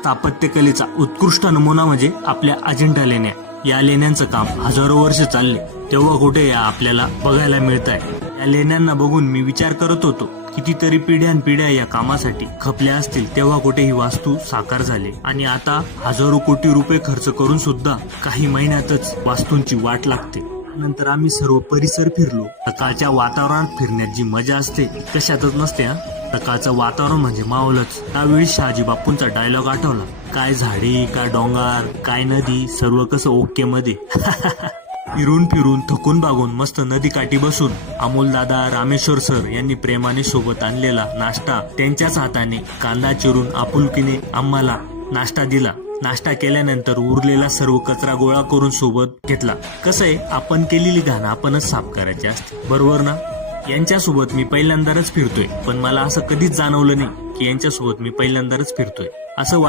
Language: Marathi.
स्थापत्यकलेचा उत्कृष्ट नमुना म्हणजे आपल्या अजिंठा लेण्या. या लेण्यांचं काम हजारो वर्ष चालले. तेव्हा कुठे या आपल्याला बघायला मिळत आहे या लेण्यांना बघून मी विचार करत होतो. कितीतरी पिढ्यानपिढ्या या कामासाठी खपल्या असतील तेव्हा कुठे ही वास्तू साकार झाली. आणि आता हजारो कोटी रुपये खर्च करून सुद्धा काही महिन्यातच वास्तूंची वाट लागते. नंतर आम्ही सर्व परिसर फिरलो. सकाळच्या वातावरणात फिरण्यात जी मजा असते कशातच नसते हा. सकाळचं वातावरण म्हणजे माहोलच त्यावेळी शहाजी बापूंचा डायलॉग आठवला. काय झाडी काय डोंगर काय नदी सर्व कसं ओके मध्ये. फिरून फिरून थकून बागून मस्त नदी काठी बसून अमोल दादा रामेश्वर सर यांनी प्रेमाने सोबत आणलेला नाश्ता त्यांच्याच हाताने कांदा चिरून आपुलकीने आम्हाला नाश्ता दिला. नाश्ता केल्यानंतर उरलेला सर्व कचरा गोळा करून सोबत घेतला. कसं आहे? आपण केलेली घाण आपणच साफ करायची असते. बरोबर ना? यांच्यासोबत मी पहिल्यांदाच फिरतोय. पण मला असं कधीच जाणवलं नाही की यांच्यासोबत मी पहिल्यांदाच फिरतोय. असं